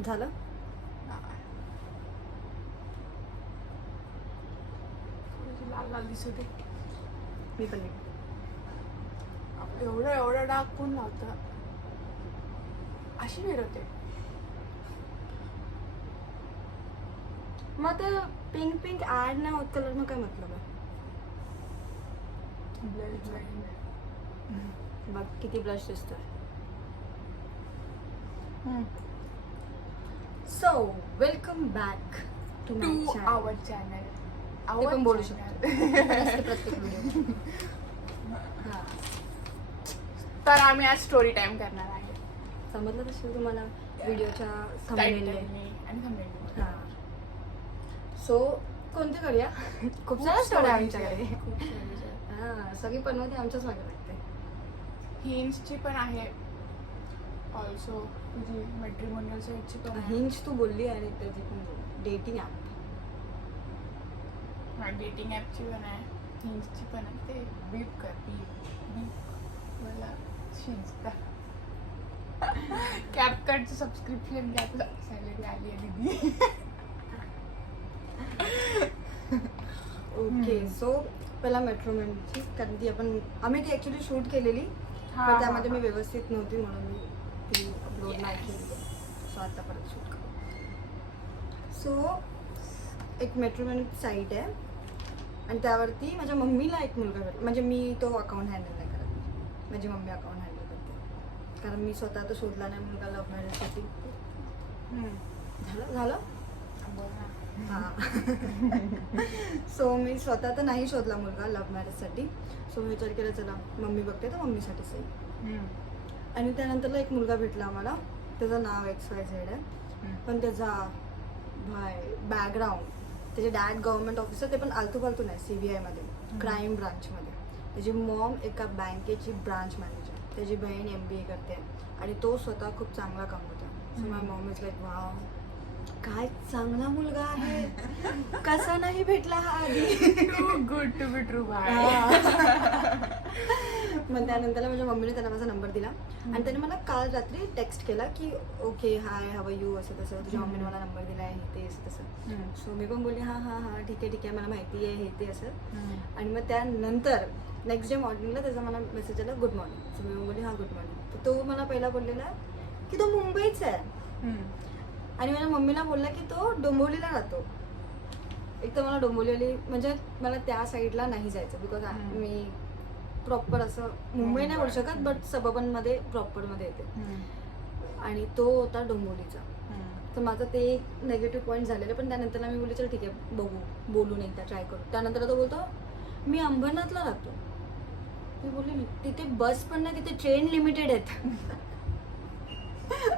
झालं. थोडीशी लाल लाल दिसत आहे. मी पण नाही. एवढं एवढं डाग कोण लावतं? अशी फिरवते. मग ते पिंक पिंक ऍड नाही होत कलर, मग काय मतलब आहे? Blood blind. बघ किती ब्लश दिसतोय. So welcome back to to our channel. ते पण बोलू शकतो. प्रत्येक व्हिडिओ. हा, तर आम्ही आज स्टोरी टाइम करणार आहे. समजलं तसं तुम्हाला व्हिडिओच्या टायटलने थंबनेलने. आणि thumbnail. हा. सो कोणते करूया? खूप साऱ्या स्टोरी आमच्याकडे. खूप सारे. हा, सगळी पनवती आमच्याच मागे लागते. हिंजची पण आहे. ऑल्सो तुझी मॅट्रिमोनियल साईटची पण आहे. हिंज तू बोलली आणि त्याची पण डेटिंग ॲप. डेटिंग ॲपची पण आहे. हिंजची पण आहे. ते बीप कर बीप मला शिजता. कॅपकटचं सबस्क्रिप्शन घ्या. सॅलरी आली आहे दीदी. ओके. सो पहिला मेट्रोमॅनची, कारण ती आम्ही ती ॲक्च्युली शूट केलेली, पण त्यामध्ये मी व्यवस्थित नव्हती म्हणून मी ती अपलोड नाही केली. सो आता परत शूट करू. सो एक मेट्रोमॅन साईट आहे आणि त्यावरती माझ्या मम्मीला एक मुलगा भेटला. म्हणजे मी तो अकाउंट हँडल नाही करत, माझी मम्मी अकाउंट हँडल करते, कारण मी स्वतः तो शोधला नाही मुलगा लव्ह मॅरेजसाठी. झालं हां. सो मी स्वतः तर नाही शोधला मुलगा लव्ह मॅरेजसाठी. सो मी विचार केला चला मम्मी बघते तर मम्मीसाठी सही. आणि त्यानंतरला एक मुलगा भेटला आम्हाला, त्याचं नाव XYZ आहे, पण त्याचा बॅकग्राऊंड, त्याचे डॅड गव्हर्नमेंट ऑफिसर, ते पण आलतू फालतू नाही, CBI क्राईम ब्रांचमध्ये. त्याची मॉम एका बँकेची ब्रांच मॅनेजर, त्याची बहीण MBA करते आणि तो स्वतः खूप चांगला कमवतो. So my Maugham is like wow, काय चांगला मुलगा आहे, कसा नाही भेटला हा आधी. गुड टू बी ट्रू भाई. मग त्यानंतर माझ्या मम्मीने त्यांना माझा नंबर दिला आणि त्याने मला काल रात्री टेक्स्ट केला की ओके हाय हाव यू, असं तसं, तुझ्या मम्मीने मला नंबर दिला आहे, हे ते असं तसं. सो मी पण बोलली हां हां हां ठीक आहे मला माहिती आहे, हे ते असं. आणि मग त्यानंतर नेक्स्ट डे मॉर्निंगला त्याचा मला मेसेज आला गुड मॉर्निंग. सो मी बोलली हां गुड मॉर्निंग. तर तो मला पहिला बोललेला की तो मुंबईचा आहे आणि माझ्या मम्मीला बोलला की तो डोंबिवलीला राहतो. एक तर मला डोंबिवली म्हणजे मला त्या साईडला नाही जायचं, बिकॉज मी प्रॉपर असं मुंबई नाही बोलू शकत, बट सबर्बनमध्ये प्रॉपरमध्ये येते. आणि तो होता डोंबिवलीचा. तर माझं ते एक नेगेटिव्ह पॉईंट झालेलं. पण त्यानंतर मी बोलले चल ठीक आहे बघू, बोलून एकदा ट्राय करू. त्यानंतर तो बोलतो मी अंबरनाथला राहतो. मी बोलली तिथे बस पण नाही, तिथे ट्रेन लिमिटेड आहेत.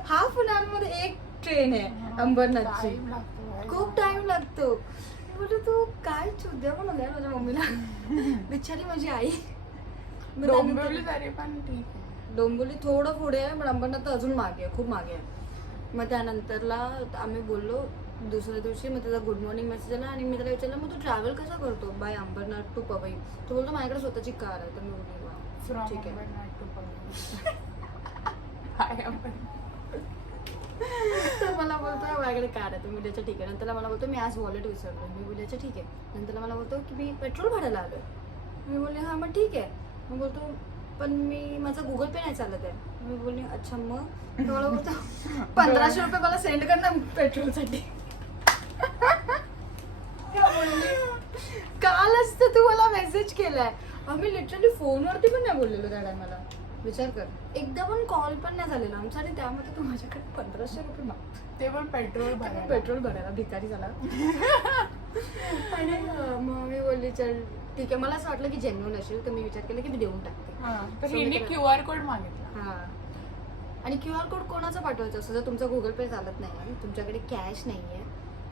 हाफ अन आवर मध्ये एक ट्रेन आहे अंबरनाथची, खूप टाइम लागतो. मी बोलले तू काय चुद्या पण द्या माझ्या मम्मीला, बिचारी माझी आई. डोंबिवली तरी पण ठीक आहे. डोंबिवली थोडं पुढे आहे, पण अंबरनाथ तर अजून मागे आहे, खूप मागे आहे. मग त्यानंतरला आम्ही बोललो दुसऱ्या दिवशी. मग त्याचा गुड मॉर्निंग मेसेज आला आणि मी त्याला विचारलं मग तू ट्रॅव्हल कसा करतो बाय अंबरनाथ टू पवई. तो बोलतो माझ्याकडे स्वतःची कार आहे. तर मी बोलली वा ठीक आहे. तर मला बोलतो माझ्याकडे कार आहे. तर मी बोलायचं ठीक आहे. नंतर मला बोलतो मी आज वॉलेट विसरलो. मी बोलायचं ठीक आहे. नंतर मला बोलतो की मी पेट्रोल भरायला आलोय. मी बोलले हां मग ठीक आहे. मग बोलतो पण मी माझं गुगल पे नाही चालत आहे. मी बोलली अच्छा मग. तर मला बोलतो 1500 रुपये मला सेंड कर ना पेट्रोलसाठी. कालच तर तू मला मेसेज केलाय. आम्ही लिटरली फोनवरती पण नाही बोललेलो त्या टायमाला. विचार कर, एकदा पण कॉल पण नाही झालेला आमचा. आणि त्यामध्ये तू माझ्याकडे 1500 रुपये माग, ते पण पेट्रोल भरायला भिकारी झाला. आणि मग मी बोलली चल ठीक आहे. मला असं वाटलं की जेन्युइन असेल, तर मी विचार केला की मी देऊन टाकते. तर हिने QR कोड मागितला. हां. आणि QR कोड कोणाचा पाठवायचा असतो जर तुमचा गुगल पे चालत नाही आहे, तुमच्याकडे कॅश नाही आहे,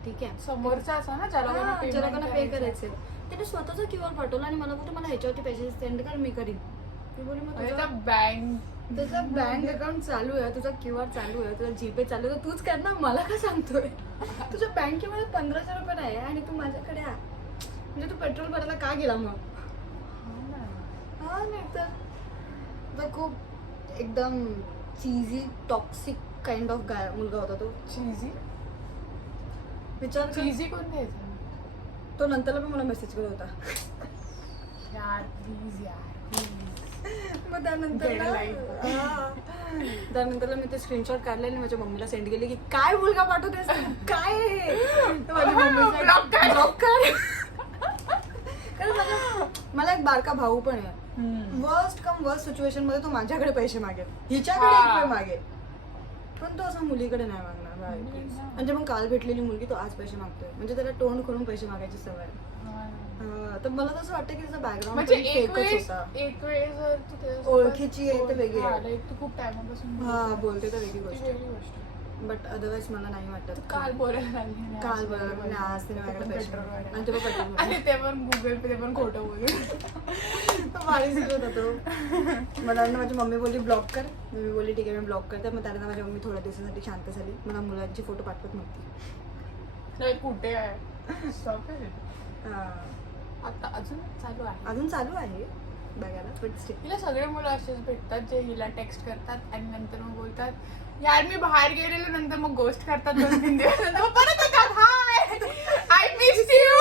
ठीक आहे, समोरचा असा ना ज्याला पे करायचे, त्याने स्वतःचा QR पाठवला आणि मला बोलतो मला ह्याच्यावरती पैसे सेंड कर, मी करीन. मी बोलली मग तुझा बँक अकाउंट चालू आहे, तुझा QR चालू आहे, तुझा GPay चालू आहे, तूच कर ना, मला का सांगतोय. तुझ्या बँकेमध्ये 1500 रुपये नाही आणि तू माझ्याकडे आहे, म्हणजे तू पेट्रोल भरायला का गेला मग. हा नाही तर खूप एकदम चीझी टॉक्सिक काइंड ऑफ मुलगा होता तो. चीजी विचार कर. चीजी कोण द्यायचं तो नंतरला पण मला मेसेज करत होता. यार प्लीज यार प्लीज. मग त्यानंतर Get a life. त्यानंतरला मी ते स्क्रीनशॉट काढले आणि माझ्या मम्मीला सेंड केले की काय मुलगा पाठवतेस काय आहे? तर माझी मम्मी Block कर. ब्लॉक कर. कारण मला एक बारका भाऊ पण आहे. वर्स्ट कम वर्स्ट सिच्युएशन मध्ये तो माझ्याकडे पैसे मागेल, हिच्याकडे एक वेळ मागेल, पण तो असा मुलीकडे नाही मागणार. म्हणजे मग काल भेटलेली मुलगी तो आज पैसे मागतोय, म्हणजे त्याला तोंड करून पैसे मागायची सवय आहे. तर मला तसं वाटतं की त्याचा बॅकग्राऊंड म्हणजे होता. एक वेळेस जर तू त्याच्यासोबत ओळखीची आहे तर वेगळी आहे. like तू खूप टायमापासून हा बोलते तर वेगळी ती गोष्ट वेगळी गोष्ट आहे. बट अदरवाईज मला नाही वाटत. काल बोलायला लागली नाही, काल आज बोलायला लागली नाही, आज तिने ते माझ्याकडे पण पैसे petrol मागले. वाढवलं. आणि ते पण petrol आणि ते पण गुगल पे, ते पण खोटं बोलून. तो भारी शिकवत होतो. मला माझी मम्मी बोलली ब्लॉक कर. मी बोलली ठीक आहे मी ब्लॉक करते. मग त्यानंतर माझी मम्मी थोड्या दिवसासाठी शांत झाली. मला मुलांची फोटो पाठवत नव्हती. नाही, कुठे आहे Stop it. हा. आता अजून चालू आहे. अजून चालू आहे बघायला, पण स्टिल हिला सगळे मुलं असेच भेटतात जे हिला टेक्स्ट करतात आणि नंतर मग बोलतात यार मी बाहेर गेलेलो, नंतर मग गोस्ट करतात 2-3 दिवस, नंतर मग परत येतात हाय आय मिस यू.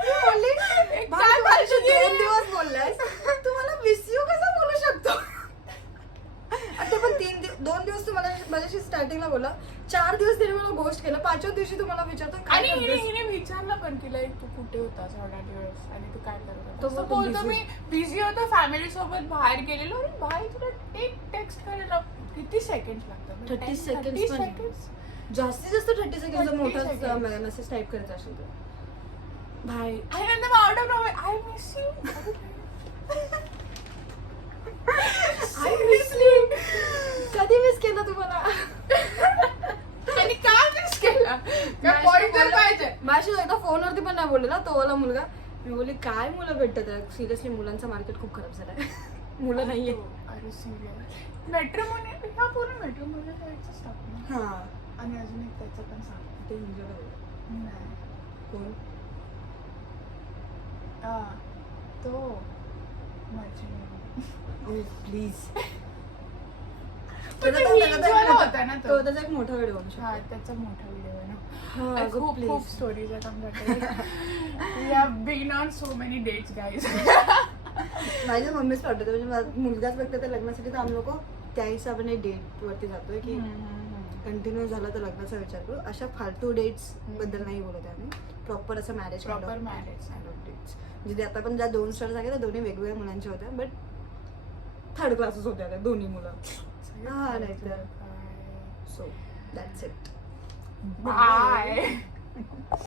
बोलली एक भाई, चार तू माझ्याशी वर्ष 2 दिवस बोललायस, तू मला मिस यू कसा बोलू शकतो? आणि ते पण 2 दिवस तू माझ्याशी स्टार्टिंगला बोला, 4 दिवस तिने मला गोष्ट केलं, 5व्या दिवशी तू मला विचारतो आणि काय करतेस? हिने विचारलं पण तिला तू कुठे होतास एवढा दिवस आणि तू काय करत तो होतास? तो बोलतो बोलतो busy. मी बिझी होतो, फॅमिली सोबत बाहेर गेलेलो. अरे भाई तुला एक टेक्स्ट करायला किती सेकंड लागतात? 30 seconds 30 पण. seconds. जास्तीत जास्त 30 सेकंड 30 मोठा seconds. मेसेज टाईप करायचा असेल तर भाई. आणि नंतर मग out of nowhere I miss you. I miss you. कधी मिस केलं तुम्हाला? आणि का मिस केला? काय पॉइंट तर पाहिजे. माझ्याशी एकदा फोनवरती पण नाही बोललेला तो वाला मुलगा. मी बोलली काय मुलं भेटतात आहे सिरियसली, मुलांचं मार्केट खूप खराब झालंय. मुलं नाहीये. अरे सिरियस मॅट्रिमोनी ह्या पूर्ण मॅट्रिमोनी साईडचं टाकलं. हा आणि अजून एक त्याचं पण सांग. ते मुलगा नाही कोण? तो मॅट्रिमोनी प्लीज. पण तो हिंदूवाला होता ना तो. त्याचा एक मोठा व्हिडिओ बनू हा शकतो. त्याचा मोठा व्हिडिओ आहे ना. हा, अगं, खूप please. खूप स्टोरीज आहेत आमच्याकडे. We have been on so many dates guys. माझ्या मम्मीच पाठवते, म्हणजे माझा मुलगाच बघते तर लग्नासाठी तर आम्ही लोक त्या हिशोबाने डेट वरती जातोय की कंटिन्यू झालं तर लग्नाचा विचार करू. अशा फालतू डेट्स बद्दल नाही बोलत आम्ही. प्रॉपर असं मॅरेज Proper marriage. डेट्स. म्हणजे आता पण ज्या 2 स्टार झाल्या त्या दोन्ही वेगवेगळ्या मुलांच्या होत्या, बट 3rd क्लासेस होत्या त्या दोन्ही मुलं. हा नाही तर सो दॅट्स इट. बाय.